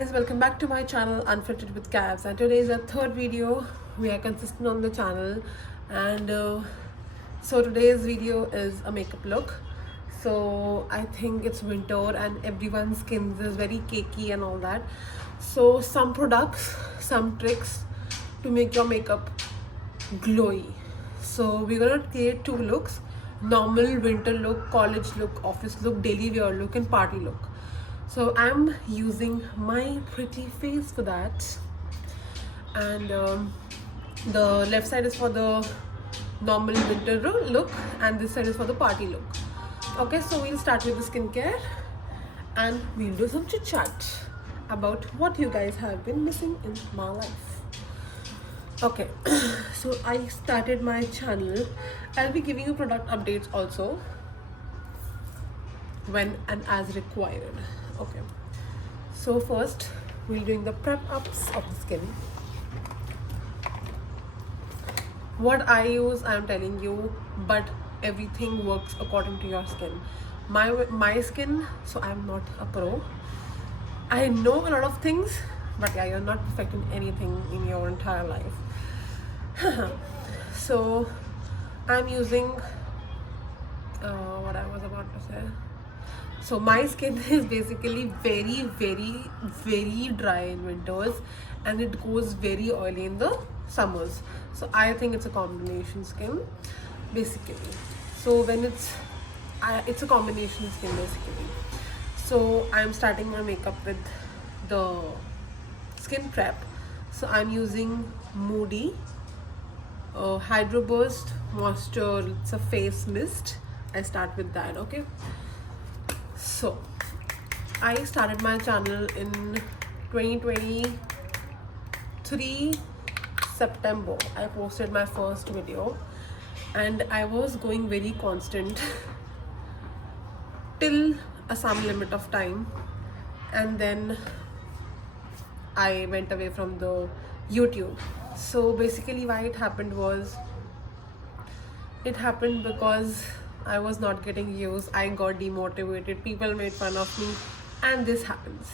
Guys, welcome back to my channel Unfiltered with Cabs, and today is our third video. We are consistent on the channel, and so today's video is a makeup look. So I think it's winter and everyone's skin is very cakey and all that. So some products, some tricks to make your makeup glowy. So we're gonna create two looks: normal winter look, college look, office look, daily wear look, and party look. So I'm using my pretty face for that, and the left side is for the normal winter look and this side is for the party look. Okay, so we'll start with the skincare and we'll do some chit chat about what you guys have been missing in my life. Okay, so I started my channel. I'll be giving you product updates also when and as required. Okay, so first we're doing the prep ups of the skin. What I use, I'm telling you, but everything works according to your skin. My skin, so I'm not a pro. I know a lot of things, but yeah, you're not perfecting anything in your entire life. So I'm using what I was about to say. So my skin is basically very dry in winters and it goes very oily in the summers. So I think it's a combination skin basically. So when it's a combination skin basically. So I'm starting my makeup with the skin prep. So I'm using Moody Hydro Burst Moisture. It's a face mist. I start with that. Okay, so I started my channel in 2023 September. I posted my first video and I was going very constant till some limit of time, and then I went away from the YouTube. So basically why it happened was, it happened because I was not getting views. I got demotivated, people made fun of me, and this happens.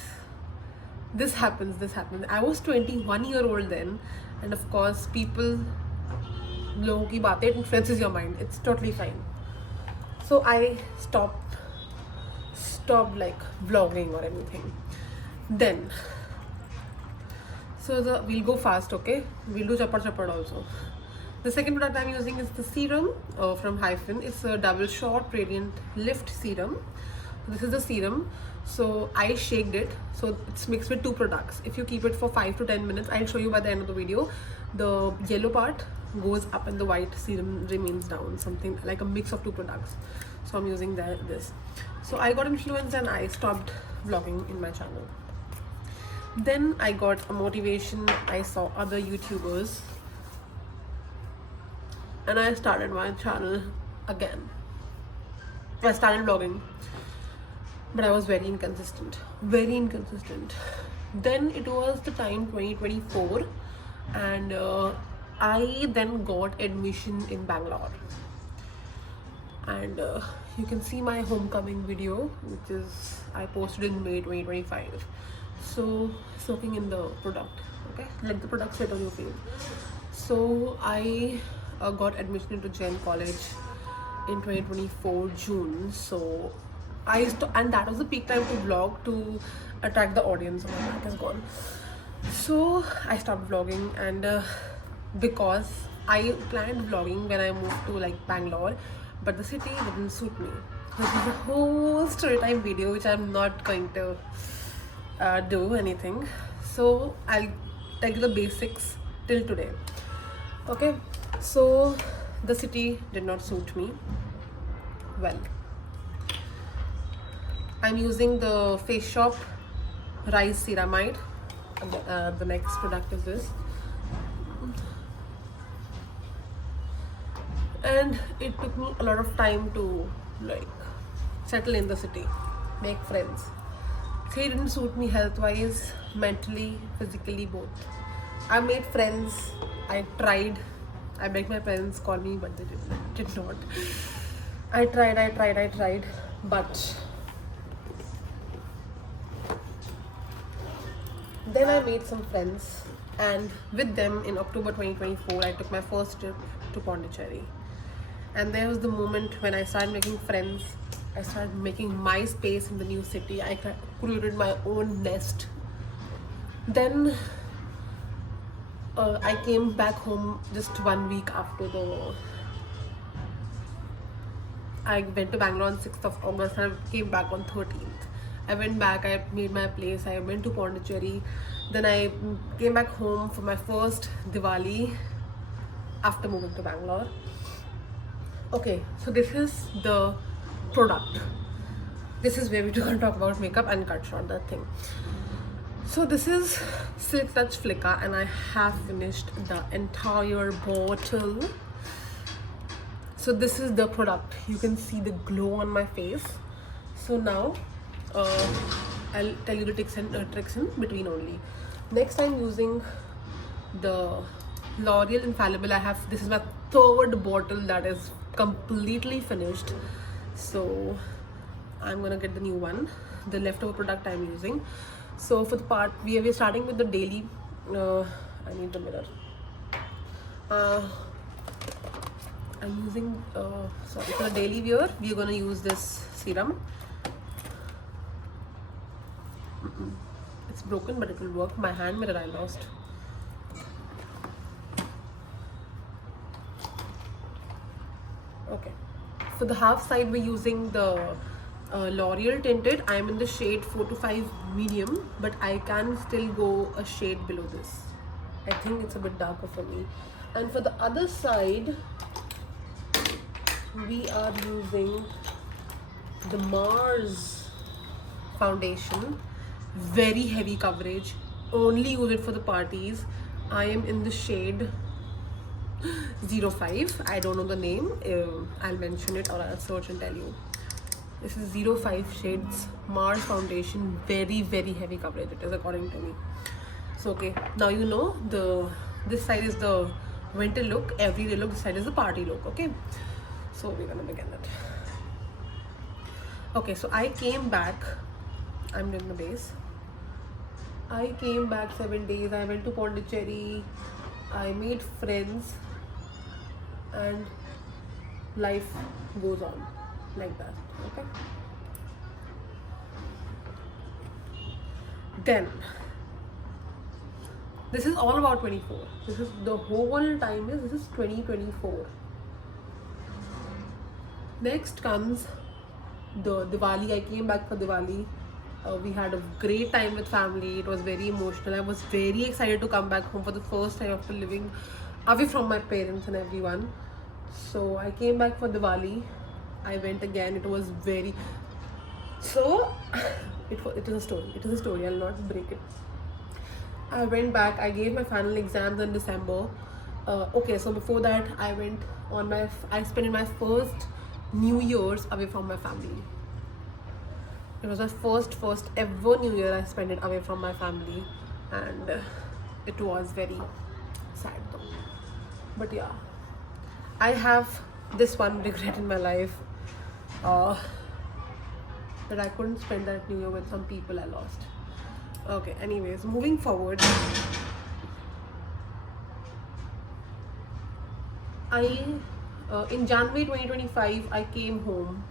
I was 21-year-old then, and of course people, लोगों की बातें, it influences your mind. It's totally fine. So I stopped like vlogging or anything. Then we'll go fast, okay? We'll do chapad also. The second product I'm using is the serum from Hyphen. It's a double shot radiant lift serum. This is the serum. So I shaked it. So it's mixed with two products. If you keep it for 5 to 10 minutes, I'll show you by the end of the video. The yellow part goes up and the white serum remains down. Something like a mix of two products. So I'm using this. So I got influenced and I stopped vlogging in my channel. Then I got a motivation. I saw other YouTubers and I started my channel again. I started vlogging, but I was very inconsistent. Then it was the time 2024 and I then got admission in Bangalore, and you can see my homecoming video, which is I posted in May 2025. So soaking in the product, okay, let the product sit on your face. So I got admission into Jain College in 2024 June. So and that was the peak time to vlog to attract the audience. My back is gone. So I stopped vlogging, and because I planned vlogging when I moved to like Bangalore, but the city didn't suit me. This is a whole story time video which I'm not going to do anything. So I'll tell you the basics till today. Okay, so the city did not suit me well. I'm using the Face Shop Rice Ceramide. The next product is this, and it took me a lot of time to like settle in the city, make friends. It didn't suit me health-wise, mentally, physically, both. I made friends. I tried. I begged my parents call me, but they did not. I tried, but Then I made some friends, and with them in October 2024, I took my first trip to Pondicherry. And there was the moment when I started making friends. I started making my space in the new city. I created my own nest. Then I came back home just 1 week after the. I went to Bangalore on 6th of August and I came back on 13th. I went back, I made my place, I went to Pondicherry. Then I came back home for my first Diwali after moving to Bangalore. Okay, so this is the product. This is where we're going to talk about makeup and cut short that thing. So this is Silk Touch Flicka and I have finished the entire bottle. So this is the product. You can see the glow on my face. So now I'll tell you the tricks in between only. Next I'm using the L'Oreal Infallible. This is my third bottle that is completely finished. So I'm gonna get the new one, the leftover product I'm using. So for the part, we're starting with the daily. I need the mirror. I'm using, sorry, for the daily wear, we're gonna use this serum. It's broken, but it will work. My hand mirror I lost. Okay. For the half side, we're using the L'Oreal tinted. I'm in the shade 4 to 5 medium, but I can still go a shade below this. I think it's a bit darker for me. And for the other side, we are using the Mars foundation. Very heavy coverage. Only use it for the parties. I am in the shade 05. I don't know the name. I'll mention it or I'll search and tell you. This is 05 shades Mars foundation. Very heavy coverage it is according to me. So okay, now you know this side is the winter look, everyday look. This side is the party look. Okay, so we're gonna begin it. Okay, so I came back. I'm doing the base. I came back 7 days. I went to Pondicherry. I made friends, and life goes on like that. Okay. Then this is all about 24. This is the whole time is this is 2024. Next comes the Diwali. I came back for Diwali. We had a great time with family. It was very emotional. I was very excited to come back home for the first time after living away from my parents and everyone. So I came back for Diwali. I went again. It was very so it is a story. It is a story. I'll not break it. I went back. I gave my final exams in December. Okay, so before that, I spent my first New Year's away from my family. It was my first ever New Year I spent it away from my family, and it was very sad though. But yeah, I have this one regret in my life, that I couldn't spend that New Year with some people I lost. Okay, anyways, moving forward, in January 2025 I came home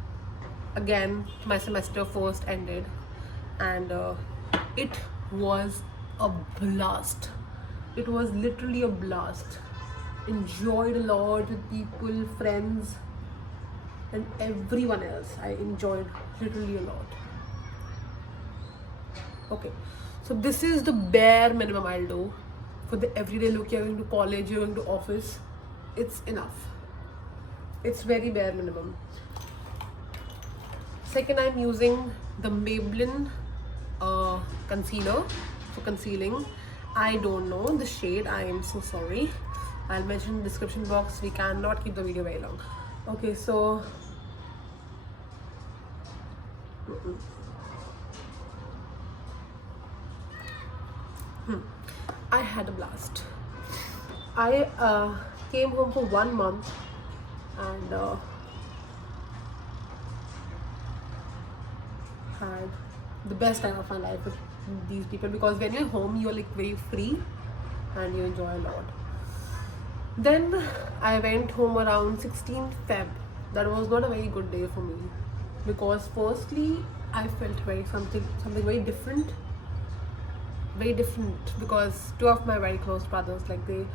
again. My semester first ended, and it was a blast. It was literally a blast. Enjoyed a lot with people, friends, and everyone else. I enjoyed literally a lot. Okay, so this is the bare minimum I'll do for the everyday look. You're going to college, you're going to office. It's enough. It's very bare minimum. Second, I'm using the Maybelline concealer for concealing. I don't know the shade. I am so sorry. I'll mention in the description box. We cannot keep the video very long. Okay, so I had a blast. I came home for 1 month, and had the best time of my life with these people, because when you're home you're like very free and you enjoy a lot. Then I went home around 16th Feb. That was not a very good day for me, because firstly I felt something very different, because two of my very close brothers, like, they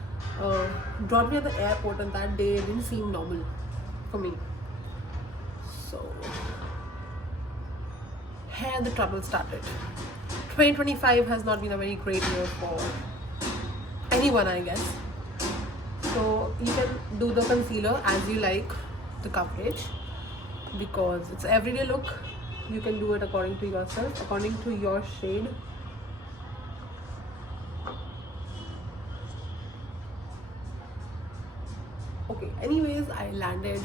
dropped me at the airport, and that day didn't seem normal for me. So here the trouble started. 2025 has not been a very great year for anyone, I guess. So you can do the concealer as you like the coverage, because it's everyday look. You can do it according to yourself, according to your shade. Okay, anyways, I landed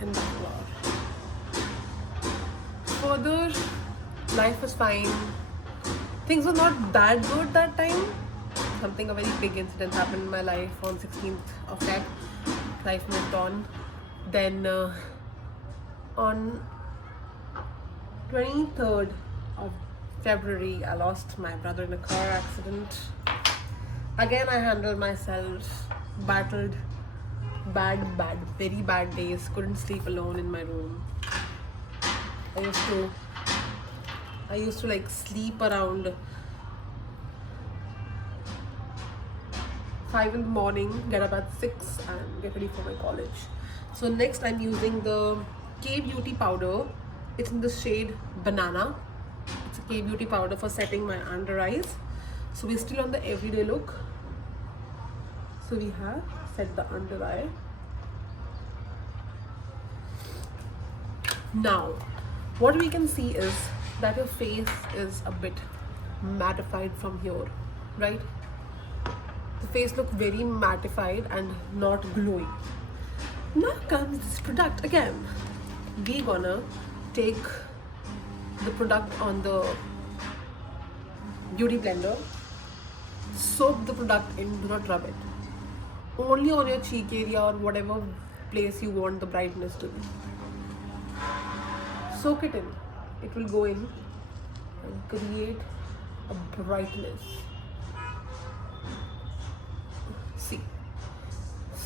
in Bangalore. Further, life was fine. Things were not that good that time. A very big incident happened in my life on 16th of Feb. Life moved on. Then on 23rd of February, I lost my brother in a car accident. Again, I handled myself, battled very bad days, couldn't sleep alone in my room. I used to like sleep around 5 in the morning, get up at 6 and get ready for my college. So next I'm using the K-Beauty powder. It's in the shade Banana. It's a K-Beauty powder for setting my under eyes. So we're still on the everyday look. So we have set the under eye. Now, what we can see is that your face is a bit mattified from here, right? The face looks very mattified and not glowing. Now comes this product again. We're gonna take the product on the beauty blender, soak the product in, do not rub it. Only on your cheek area or whatever place you want the brightness to be. Soak it in. It will go in and create a brightness.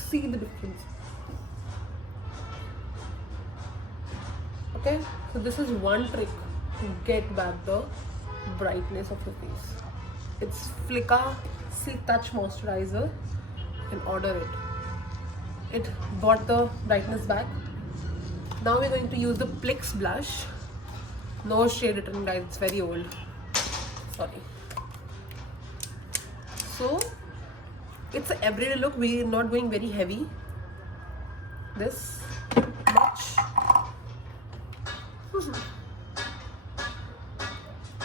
See the difference. Okay, so this is one trick to get back the brightness of your face. It's Flicka Silk Touch Moisturizer. You can order it. It brought the brightness back. Now we're going to use the Plix blush. No shade written, guys, it's very old. Sorry. So it's an everyday look. We're not going very heavy. This much.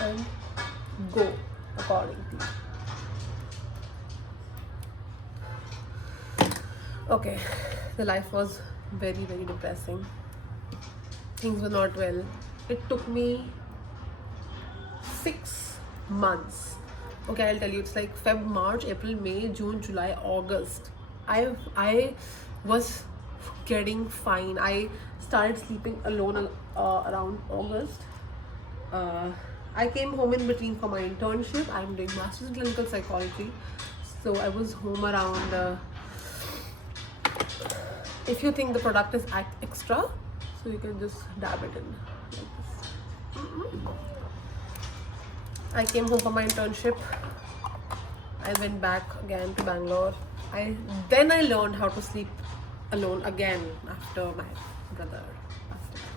And go accordingly. Okay, the life was very depressing. Things were not well. It took me 6 months. Okay, I'll tell you, it's like Feb, March, April, May, June, July, August. I was getting fine. I started sleeping alone around August. I came home in between for my internship. I'm doing Masters in Clinical Psychology. So I was home around, if you think the product is extra, so you can just dab it in like this. I came home for my internship. I went back again to Bangalore. Then I learned how to sleep alone again after my brother passed away.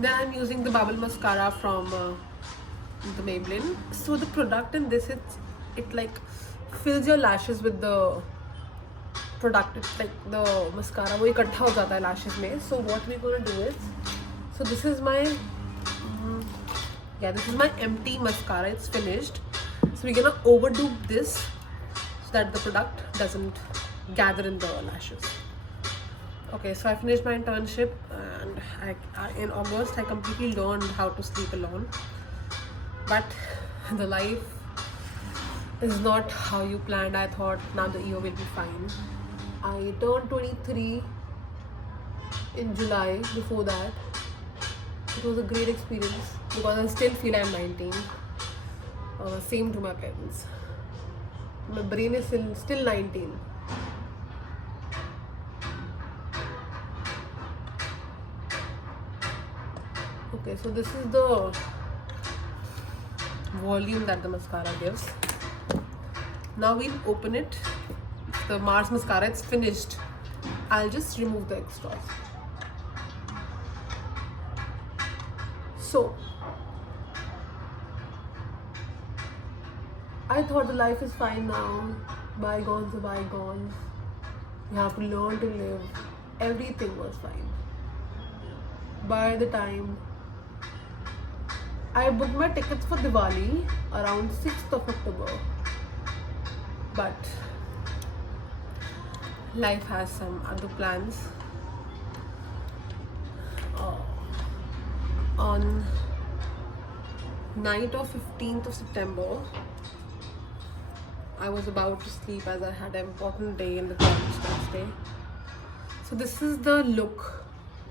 Then I'm using the Bubble Mascara from the Maybelline. So the product in this, it like fills your lashes with the product. It's like the mascara wo ikattha ho jata hai lashes mein. So what we're going to do is, so this is my this is my empty mascara. It's finished. So we're gonna overdo this so that the product doesn't gather in the lashes. Okay, so I finished my internship, and in August I completely learned how to sleep alone. But the life is not how you planned. I thought now the year will be fine. I turned 23 in July. Before that, it was a great experience because I still feel I'm 19. Same to my parents. My brain is still 19. Okay, so this is the volume that the mascara gives. Now we'll open it. The Mars mascara, it's finished. I'll just remove the extras. So I thought the life is fine now. Bygones are bygones. You have to learn to live. Everything was fine. By the time I booked my tickets for Diwali around 6th of October. But life has some other plans. On night of 15th of September, I was about to sleep as I had an important day in the college next day. So this is the look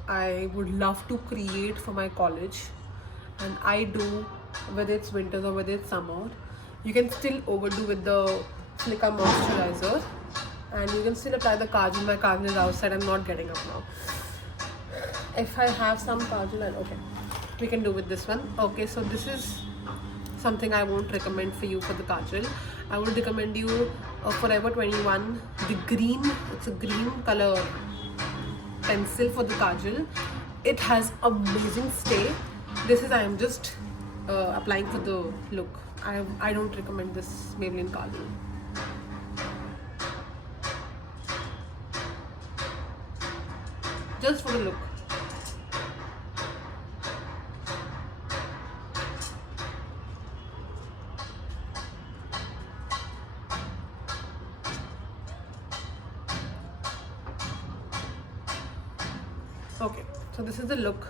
I would love to create for my college, and I do, whether it's winters or whether it's summer. You can still overdo with the Flicka moisturizer, and you can still apply the kajal. My kajal is outside. I'm not getting up now. If I have some kajal, okay, we can do with this one. Okay, so this is something I won't recommend for you for the kajal. I would recommend you Forever 21, the green. It's a green color pencil for the kajal. It has amazing stay. This is I am just applying for the look. I don't recommend this Maybelline kajal. Just for the look. Okay, so this is the look.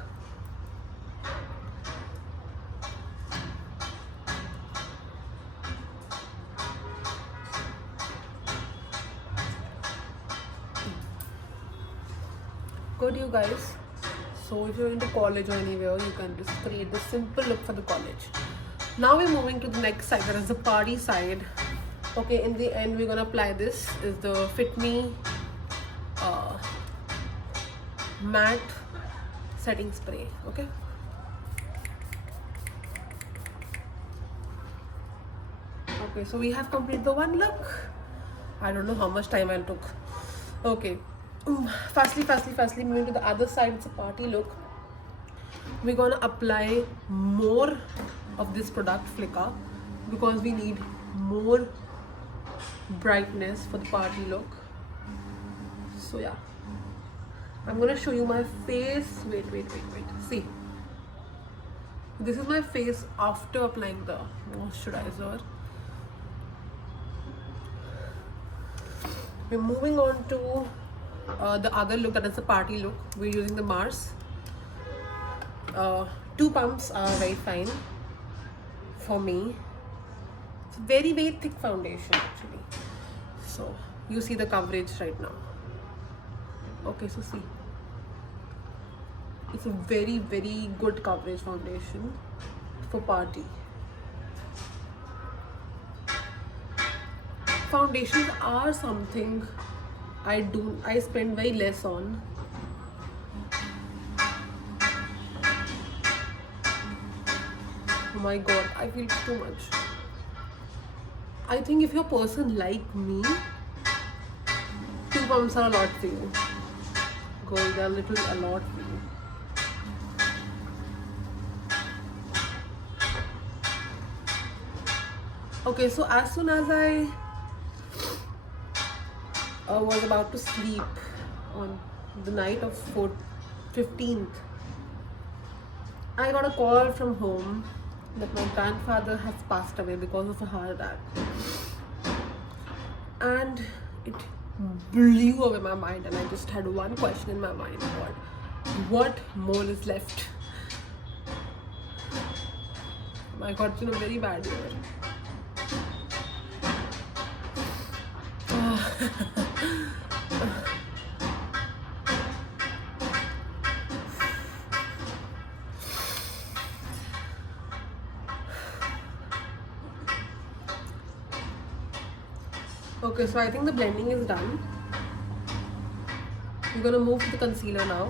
Good, you guys. So if you're into college or anywhere, you can just create this simple look for the college. Now we're moving to the next side, that is the party side. Okay, in the end we're gonna apply this is the Fit Me matte setting spray. Okay, so we have completed the one look. I don't know how much time I took. Okay, fastly moving to the other side. It's a party look. We're gonna apply more of this product Flicka because we need more brightness for the party look. So yeah, I'm gonna show you my face. Wait. See, this is my face after applying the moisturizer. We're moving on to the other look, that is the party look. We're using the Mars. 2 pumps are very fine for me. It's very thick foundation actually. So you see the coverage right now. Okay, so see, it's a very good coverage foundation for party. Foundations are something I spend very less on. Oh my god, I feel too much. I think if you're a person like me, 2 pumps are a lot for you. Girl, they're a lot for you. Okay, so as soon as I was about to sleep on the night of 15th, I got a call from home that my grandfather has passed away because of a heart attack, and it blew away my mind, and I just had one question in my mind: what more is left? I got in a very bad year. Okay, so I think the blending is done. We're gonna move to the concealer now.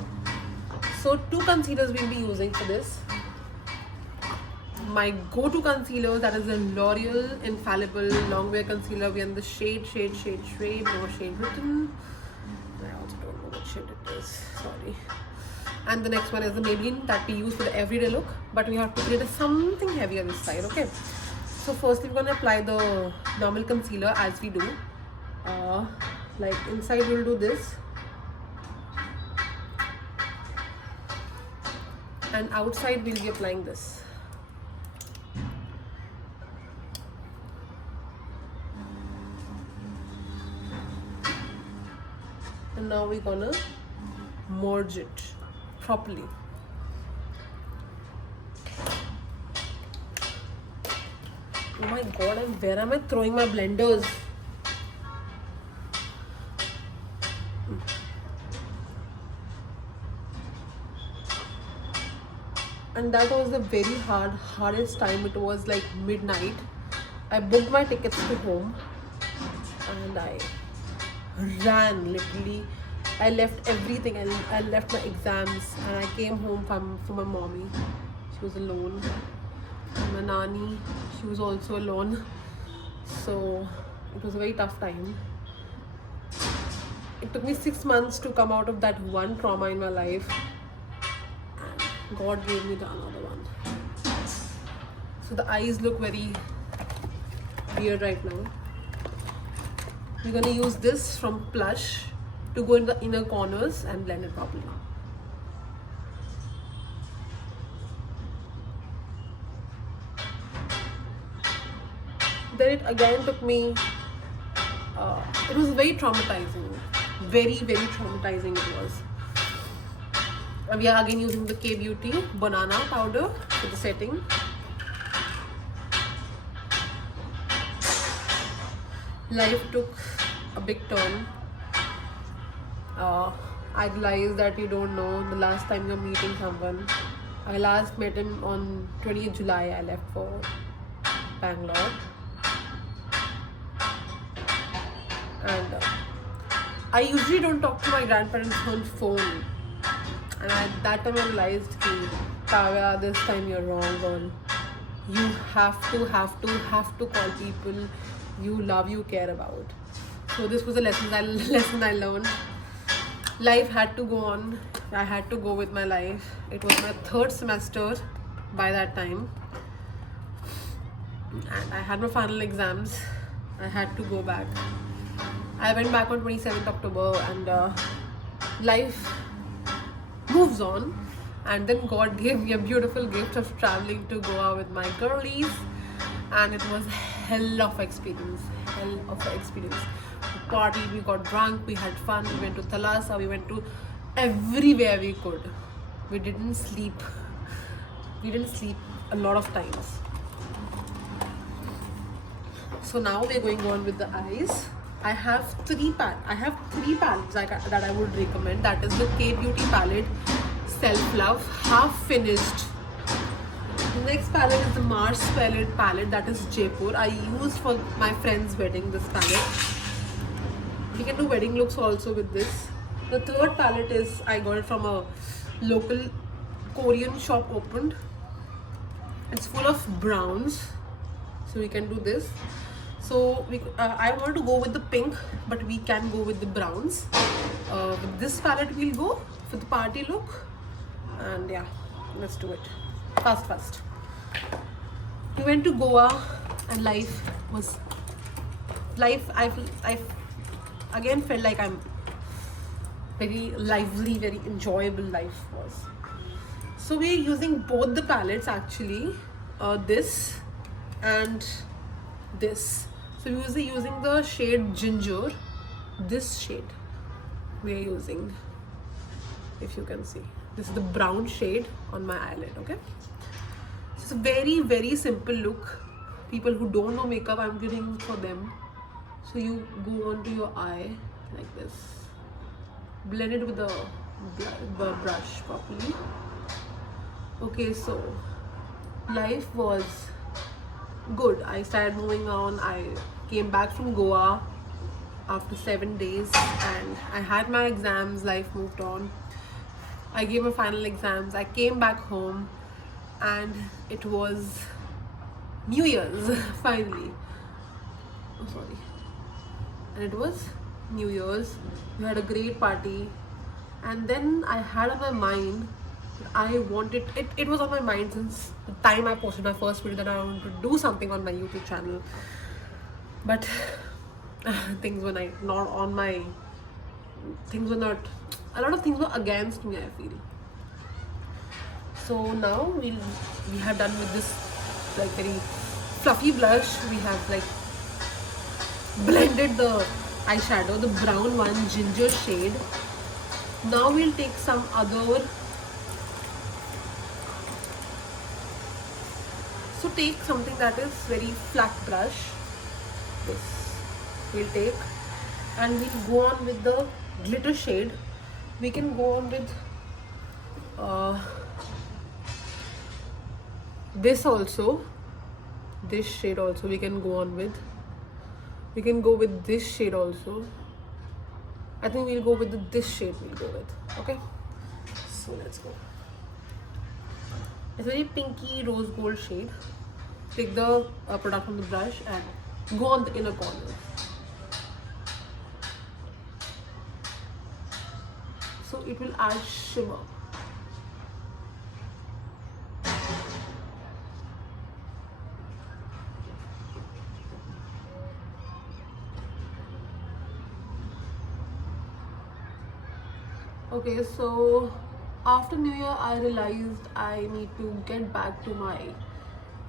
So 2 concealers we'll be using for this. My go-to concealer, that is the L'Oreal Infallible Long Wear Concealer. We're in the shade, no shade written. I also don't know what shade it is, sorry. And the next one is the Maybelline that we use for the everyday look, but we have to create something heavier this side, okay? So firstly we're gonna apply the normal concealer as we do. Like inside we'll do this, and outside we'll be applying this. And now we're gonna merge it properly. Oh my god, and where am I throwing my blenders? And that was the very hardest time. It was like midnight. I booked my tickets to home and I ran literally. I left everything. I left my exams and I came home from my mommy. She was alone. And my nanny, she was also alone. So it was a very tough time. It took me 6 months to come out of that one trauma in my life. And God gave me the another one. So the eyes look very weird right now. We're gonna use this from Plush to go in the inner corners and blend it properly. Then it again took me, it was very traumatizing, very traumatizing it was. And we are again using the K-Beauty banana powder for the setting. Life took a big turn. I realized that you don't know the last time you're meeting someone. I last met him on 20th July. I left for Bangalore. And I usually don't talk to my grandparents on phone. And at that time I realized, Kavya, this time you're wrong, girl. You have to call people you love, you care about. So this was a lesson I learned. Life had to go on. I had to go with my life. It was my 3rd semester by that time. And I had my final exams. I had to go back. I went back on 27th October and life moves on. And then God gave me a beautiful gift of traveling to Goa with my girlies. And it was hell of experience. We partied, we got drunk, we had fun, we went to Thalassa, we went to everywhere we could. We didn't sleep. A lot of times. So now we're going on with the eyes. I have 3 palettes that I would recommend. That is the K-Beauty palette, Self Love, half finished. The next palette is the Mars palette, that is Jaipur. I used for my friend's wedding this palette. We can do wedding looks also with this. The 3rd palette is, I got it from a local Korean shop opened. It's full of browns, so we can do this. So I want to go with the pink, but we can go with the browns. With this palette we'll go for the party look. And yeah, let's do it. Fast. We went to Goa and I again felt like I'm very lively, very enjoyable life was. So we're using both the palettes actually, this and this. So we're using the shade Ginger, this shade we are using, if you can see. This is the brown shade on my eyelid, okay? It's a very simple look. People who don't know makeup, I'm giving for them. So you go onto your eye like this. Blend it with the brush properly. Okay, so life was good. I started moving on. I came back from Goa after 7 days, and I had my exams. Life moved on. I gave my final exams. I came back home, and it was New Year's finally. Oh, sorry. And it was New Year's. We had a great party, and then I had on my mind that I wanted it. It was on my mind since the time I posted my first video that I wanted to do something on my YouTube channel, but things were not on my. Things were not. A lot of things were against me, I feel. So now we have done with this like very fluffy blush. We have like blended the eyeshadow, the brown one, ginger shade. Now we'll take some other. So take something that is very flat brush. This we'll take, and we'll go on with the glitter shade. We can go on with this also. This shade also we can go on with. We can go with this shade also. I think we'll go with this shade. We'll go with. Okay. So let's go. It's a very pinky rose gold shade. Take the product from the brush and go on the inner corner. So it will add shimmer. Okay, so after New Year, I realized I need to get back to my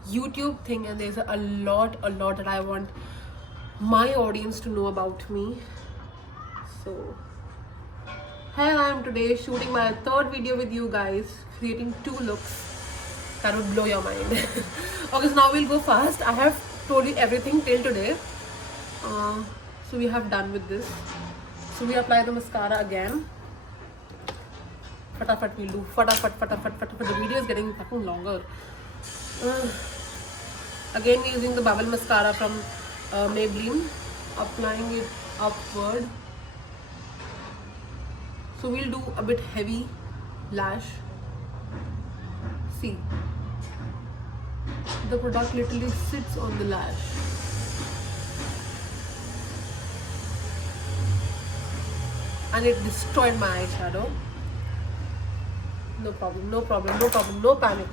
YouTube thing, and there's a lot that I want my audience to know about me. So here I am today shooting my third video with you guys, creating 2 looks that would blow your mind. Okay, so now we'll go fast. I have told you everything till today. So we have done with this. So we apply the mascara again. Fatafat we'll do. Fatafat. The video is getting fucking longer. Again we're using the bubble mascara from Maybelline. Applying it upward. So we'll do a bit heavy lash. See, the product literally sits on the lash. And it destroyed my eyeshadow. No problem, no panic.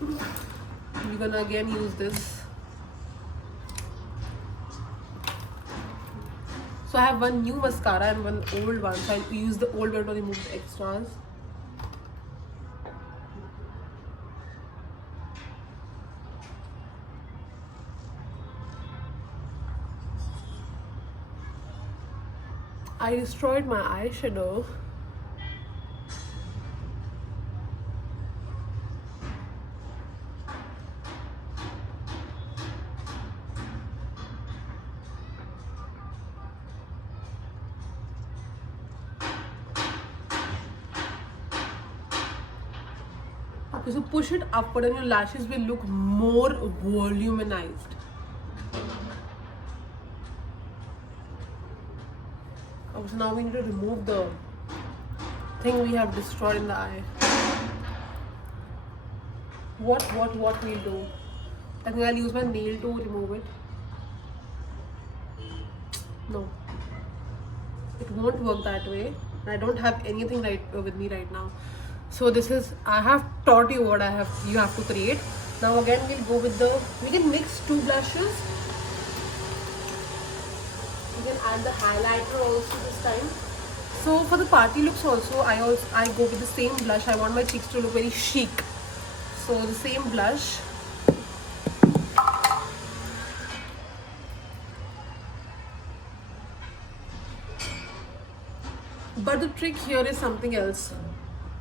We're gonna again use this. So I have one new mascara and one old one. So I'll use the old one to remove the extras. I destroyed my eyeshadow. Okay, so push it upward and your lashes will look more voluminized. Okay, so now we need to remove the thing we have destroyed in the eye. What we'll do? I think I'll use my nail to remove it. No, it won't work that way. I don't have anything with me right now. So this is, I have taught you what you have to create. Now again we'll go with we can mix 2 blushes. We can add the highlighter also this time. So for the party looks also, I go with the same blush. I want my cheeks to look very chic. So the same blush. But the trick here is something else.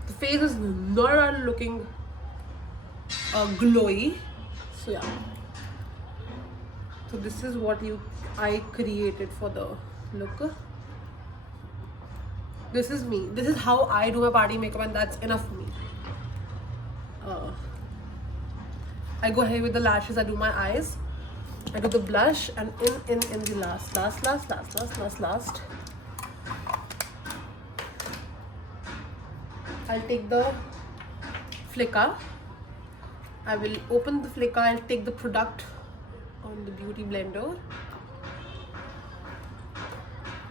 The face is not looking glowy. So yeah. So this is what I created for the look. This is me. This is how I do my party makeup, and that's enough for me. I go ahead with the lashes. I do my eyes. I do the blush, and in the last. I'll take the flicker. I will open the flicker. I'll take the product on the beauty blender,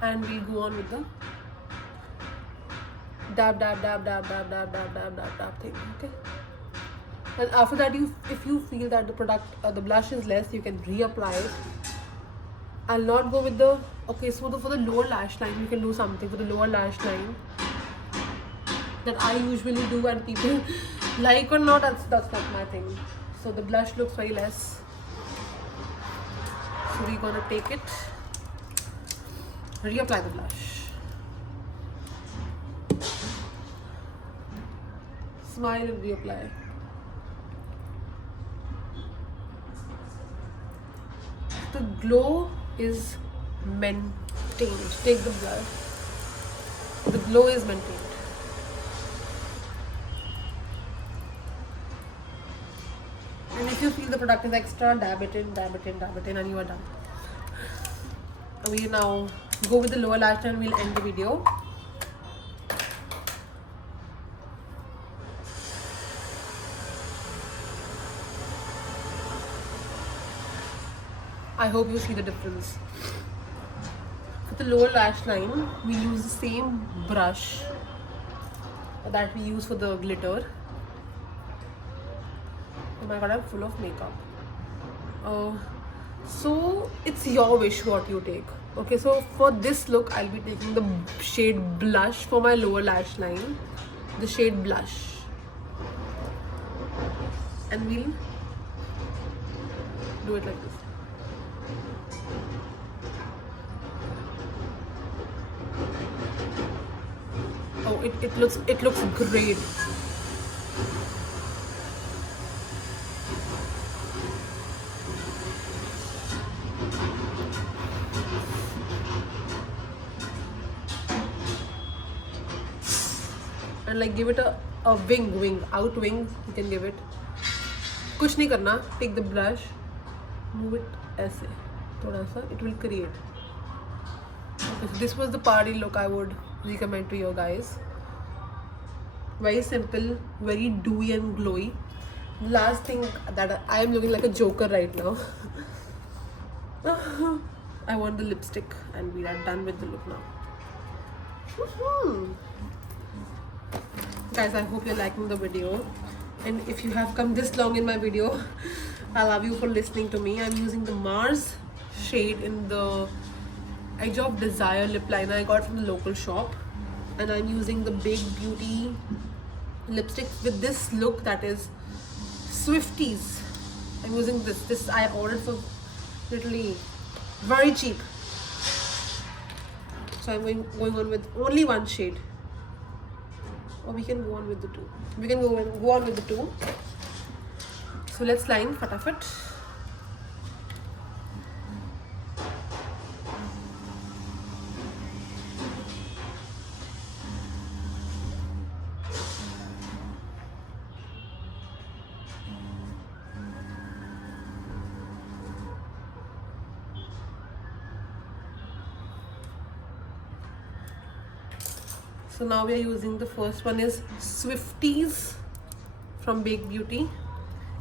and we'll go on with the dab thing. Okay. And after that, if you feel that the product the blush is less, you can reapply it. I'll not go with the so for the lower lash line, you can do something for the lower lash line that I usually do, and people like or not, that's not my thing. So the blush looks very less. So we're gonna take it, reapply the blush, smile and reapply. The glow is maintained. Take the blush. The glow is maintained. And if you feel the product is extra, dab it in, and you are done. We now go with the lower lash line. We'll end the video. I hope you see the difference. For the lower lash line, we use the same brush that we use for the glitter. Oh my god, I'm full of makeup. So it's your wish what you take. Okay, so for this look, I'll be taking the shade blush for my lower lash line. The shade blush. And we'll do it like this. Oh, it looks great. And like give it a wing, out wing, you can give it. कुछ नहीं करना, take the brush, move it ऐसे, थोड़ा सा, it will create. Okay, so this was the party look I would recommend to you guys. Very simple, very dewy and glowy. Last thing that I am looking like a joker right now. I want the lipstick, and we are done with the look now. Guys, I hope you're liking the video, and if you have come this long in my video, I love you for listening to me. I'm using the Mars shade in the Edge of Desire lip liner I got from the local shop, and I'm using the Big Beauty lipstick with this look, that is Swifties. I'm using this I ordered for literally very cheap, so I'm going on with only one shade, or we can go on with the two. We can go on with the two. So let's line fatafat. So now we are using the first one is Swifties from Big Beauty.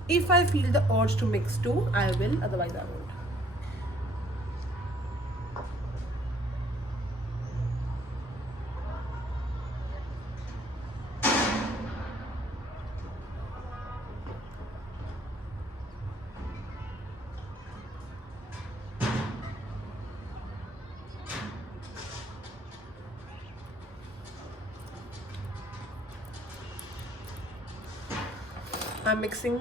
If I feel the urge to mix two, I will, otherwise I won't. I'm mixing.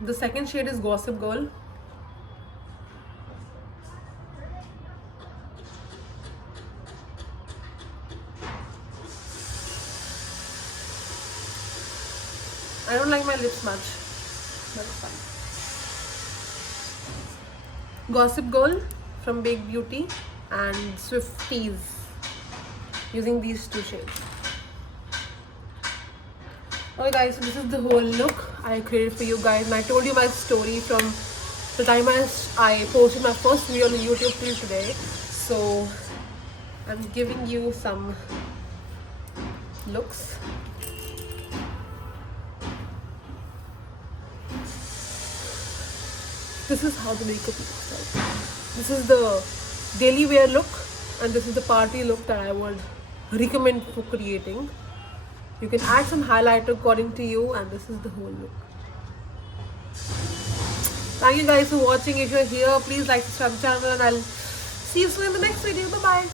The second shade is Gossip Girl. I don't like my lips much, but it's fine. Gossip Girl from Big Beauty and Swifties, using these two shades. Okay guys, so this is the whole look I created for you guys, and I told you my story from the time I posted my first video on YouTube till today. So I'm giving you some looks. This is how the makeup looks like. This is the daily wear look, and this is the party look that I would recommend for creating. You can add some highlighter according to you, and this is the whole look. Thank you guys for watching. If you're here, please like, subscribe to the channel, and I'll see you soon in the next video. Bye bye.